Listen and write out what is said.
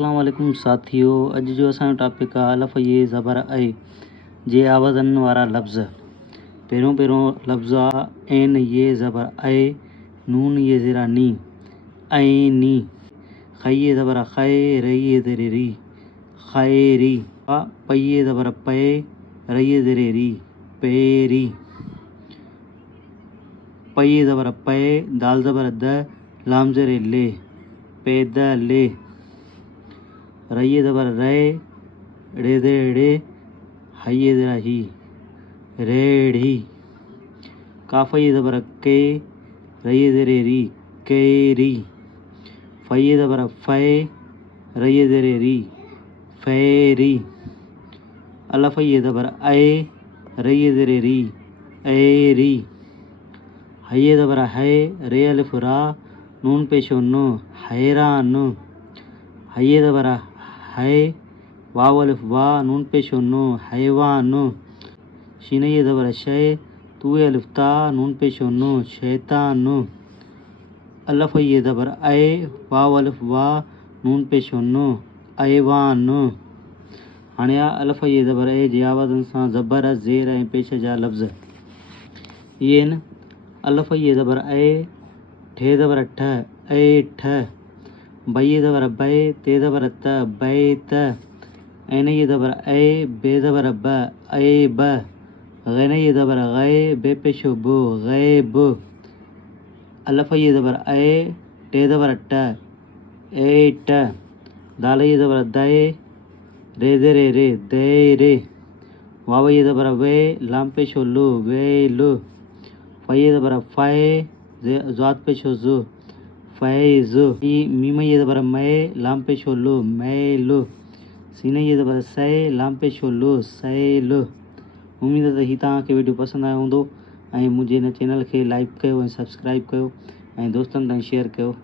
अस्सलाम वालेकुम साथियों। अॼु जो असांजो टॉपिक आहे अलफ़ ये ज़बर ऐ जे आवाज़नि वारा लफ़्ज़। पहिरियों लफ़्ज़ आहे एन ये ज़बर ऐ, नून ये ज़ेरा नी, ऐं नी, खै ये ज़बर खै, रे ये ज़ेरे री, खैरी, पै ये ज़बर पै, रे ये ज़ेरे री, पेरी, पै ये ज़बर पै, दाल ज़बर द, लाम ज़ेरे ले, पैदले, रये ज़बर रे, रे ज़ेरे रे, हये ज़ेरा ही, रेढ़ी, काफ़ये ज़बर के, रये ज़ेरे री, केरी, फ़ये ज़बर फ़ै, रये ज़ेरे री, फ़ेरी, अलफ़ये ज़बर ऐ, रये ज़ेरे री, ऐरी, हये ज़बर है, रे अलिफ़ रा, नून पेशो नो, हैरान, हये ज़बर है, वाव अलिफ़ वा, नून पेशो नो, हैवान, शीन ये ज़बर शै, तूए अलिफ़ ता, नून पेशो नो, शैतान, अलफ़ ये ज़बर ऐ, वाव अलिफ़ वा, नून पेशो नो, ऐवान। हाणे अलफ़ ये ज़बर ऐ जे आवाज़नि सां ज़बर ज़ेर ऐं पेश जा लफ़्ज़ इहे आहिनि। अलफ़ ये ज़बर ऐ, ठे ज़बर ठ, ऐठ, बै ये ज़बर बै, ते ज़बर त, बैत, ऐन ये ज़बर ऐ, बे ज़बर ब, ऐब, गैन ये ज़बर गै, बे पेशो बो, गैब, अलफ़ ये ज़बर ऐ, टे ज़बर ट, ऐट, दाल ये ज़बर दै, रे ज़ेरे रे, दैरे, वाव ये ज़बर वे, लाम पेशो लो, वैलो, फ़ ये ज़बर फ़ै, ज़ात पेशो ज़ो, फैज़, मीम ये ज़बर मै, लाम पेशो लो, मैलो, सीन ये ज़बर सै, लाम पेशो लो, सैल। उम्मीद आहे त ही तव्हांखे वीडियो पसंदि आयो हूंदो ऐं मुंहिंजे हिन चैनल खे लाइक कयो ऐं सब्सक्राइब कयो ऐं दोस्तनि ताईं शेयर कयो।